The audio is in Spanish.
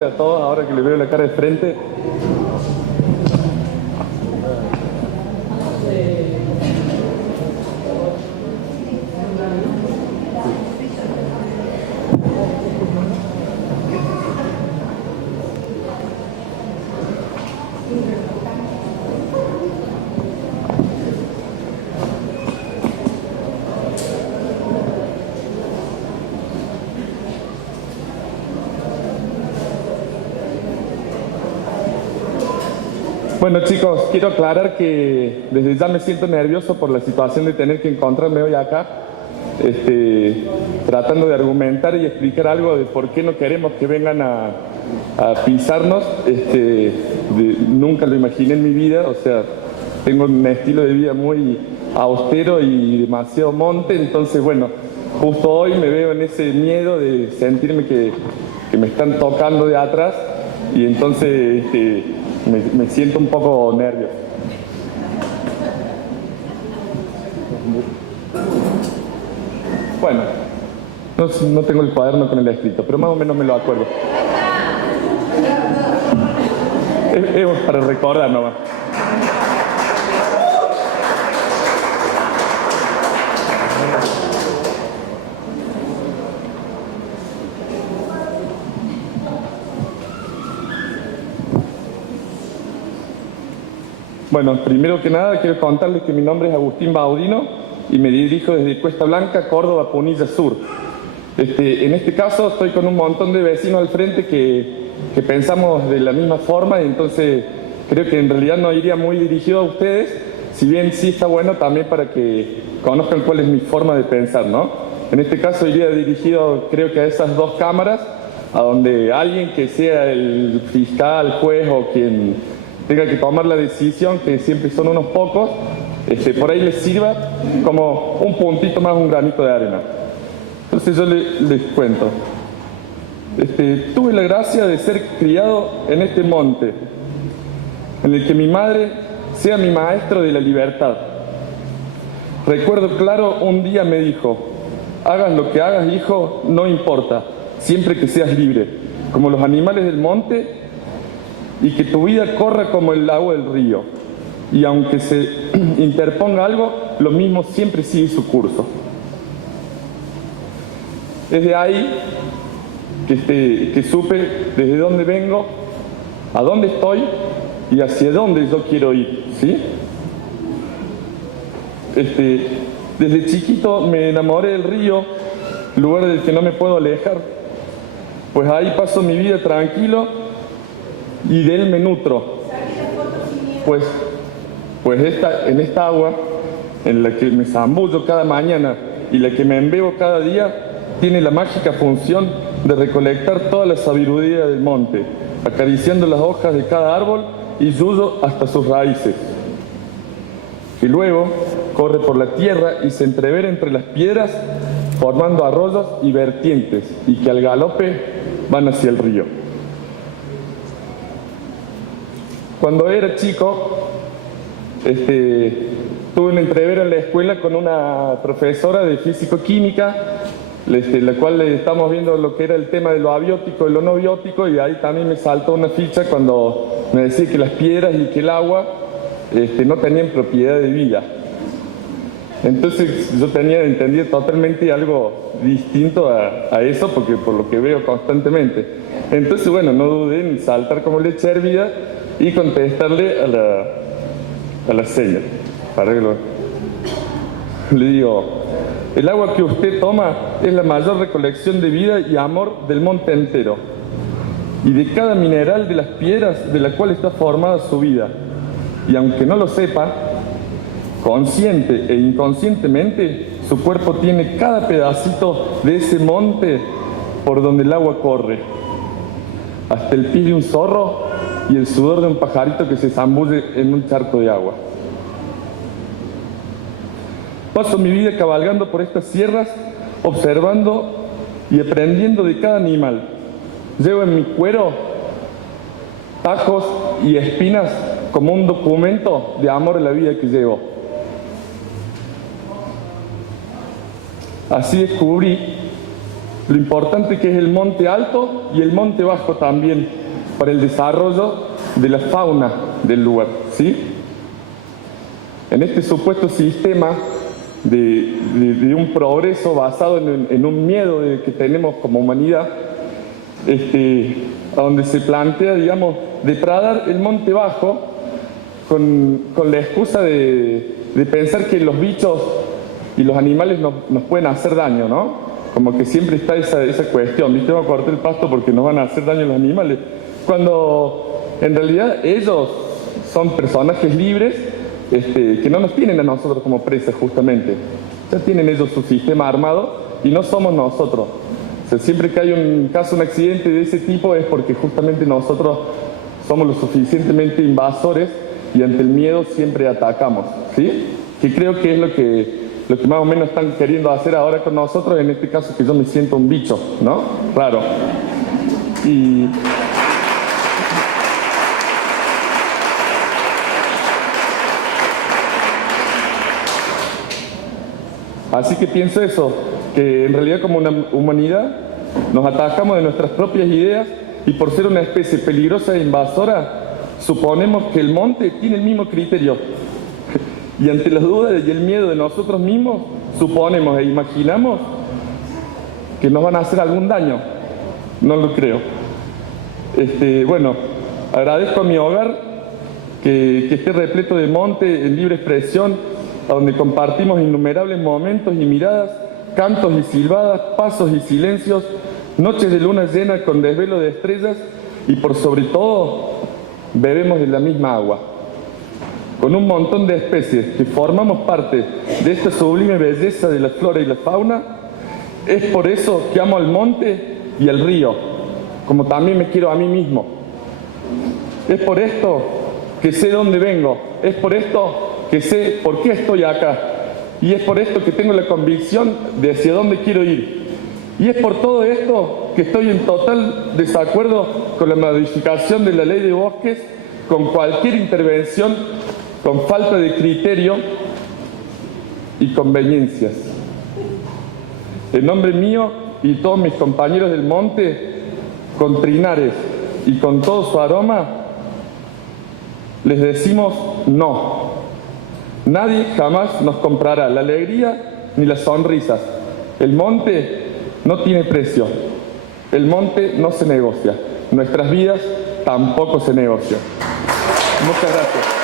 A todos, ahora que le veo la cara de frente. Bueno, chicos, quiero aclarar que desde ya me siento nervioso por la situación de tener que encontrarme hoy acá, tratando de argumentar y explicar algo de por qué no queremos que vengan a pisarnos. Nunca lo imaginé en mi vida, o sea, tengo un estilo de vida muy austero y demasiado monte, entonces, bueno, justo hoy me veo en ese miedo de sentirme que me están tocando de atrás y entonces me siento un poco nervioso. Bueno, no tengo el cuaderno con el escrito, pero más o menos me lo acuerdo. Es para recordar nomás. Bueno, primero que nada quiero contarles que mi nombre es Agustín Baudino y me dirijo desde Cuesta Blanca, Córdoba, Punilla Sur. En este caso estoy con un montón de vecinos al frente que pensamos de la misma forma y entonces creo que en realidad no iría muy dirigido a ustedes, si bien sí está bueno también para que conozcan cuál es mi forma de pensar, ¿no? En este caso iría dirigido creo que a esas dos cámaras, a donde alguien que sea el fiscal, juez o quien tenga que tomar la decisión, que siempre son unos pocos, por ahí les sirva como un puntito más, un granito de arena. Entonces yo les cuento. Tuve la gracia de ser criado en este monte, en el que mi madre sea mi maestro de la libertad. Recuerdo claro, un día me dijo: hagas lo que hagas, hijo, no importa, siempre que seas libre, como los animales del monte, y que tu vida corra como el agua del río, y aunque se interponga algo, lo mismo siempre sigue su curso. Es de ahí que supe desde dónde vengo, a dónde estoy y hacia dónde yo quiero ir, ¿sí? Desde chiquito me enamoré del río, lugar del que no me puedo alejar, pues ahí paso mi vida tranquilo y de él me nutro, pues en esta agua en la que me zambullo cada mañana y la que me embebo cada día tiene la mágica función de recolectar toda la sabiduría del monte, acariciando las hojas de cada árbol y yuyo hasta sus raíces, y luego corre por la tierra y se entrevera entre las piedras formando arroyos y vertientes y que al galope van hacia el río. Cuando era chico, tuve una entrevera en la escuela con una profesora de físico-química, la cual estamos viendo lo que era el tema de lo abiótico y lo no biótico, y ahí también me saltó una ficha cuando me decía que las piedras y que el agua no tenían propiedad de vida. Entonces yo tenía entendido totalmente algo distinto a eso, porque por lo que veo constantemente. Entonces, bueno, no dudé en saltar como leche hervida y contestarle a la señora. Le digo: el agua que usted toma es la mayor recolección de vida y amor del monte entero y de cada mineral de las piedras de la cual está formada su vida. Y aunque no lo sepa, consciente e inconscientemente, su cuerpo tiene cada pedacito de ese monte por donde el agua corre, hasta el pis de un zorro y el sudor de un pajarito que se zambulle en un charco de agua. Paso mi vida cabalgando por estas sierras, observando y aprendiendo de cada animal. Llevo en mi cuero tajos y espinas como un documento de amor a la vida que llevo. Así descubrí lo importante que es el monte alto y el monte bajo también para el desarrollo de la fauna del lugar, ¿sí? En este supuesto sistema de un progreso basado en un miedo que tenemos como humanidad, a donde se plantea, digamos, depredar el monte bajo con la excusa de pensar que los bichos y los animales nos pueden hacer daño, ¿no? Como que siempre está esa cuestión, ¿viste? Vamos a cortar el pasto porque nos van a hacer daño los animales. Cuando en realidad ellos son personajes libres que no nos tienen a nosotros como presas justamente. Ya tienen ellos su sistema armado y no somos nosotros. O sea, siempre que hay un accidente de ese tipo es porque justamente nosotros somos lo suficientemente invasores y ante el miedo siempre atacamos, ¿sí? Que creo que es lo que más o menos están queriendo hacer ahora con nosotros, en este caso que yo me siento un bicho, ¿no? Raro. Y así que pienso eso, que en realidad como una humanidad nos atajamos de nuestras propias ideas y por ser una especie peligrosa e invasora, suponemos que el monte tiene el mismo criterio. Y ante las dudas y el miedo de nosotros mismos, suponemos e imaginamos que nos van a hacer algún daño. No lo creo. Bueno, agradezco a mi hogar que esté repleto de monte en libre expresión, a donde compartimos innumerables momentos y miradas, cantos y silbadas, pasos y silencios, noches de luna llena con desvelo de estrellas y por sobre todo bebemos de la misma agua. Con un montón de especies que formamos parte de esta sublime belleza de la flora y la fauna, es por eso que amo al monte y al río, como también me quiero a mí mismo. Es por esto que sé dónde vengo, es por esto que sé por qué estoy acá, y es por esto que tengo la convicción de hacia dónde quiero ir. Y es por todo esto que estoy en total desacuerdo con la modificación de la ley de bosques, con cualquier intervención con falta de criterio y conveniencias. En nombre mío y todos mis compañeros del monte, con trinares y con todo su aroma, les decimos no. Nadie jamás nos comprará la alegría ni las sonrisas. El monte no tiene precio. El monte no se negocia. Nuestras vidas tampoco se negocian. Muchas gracias.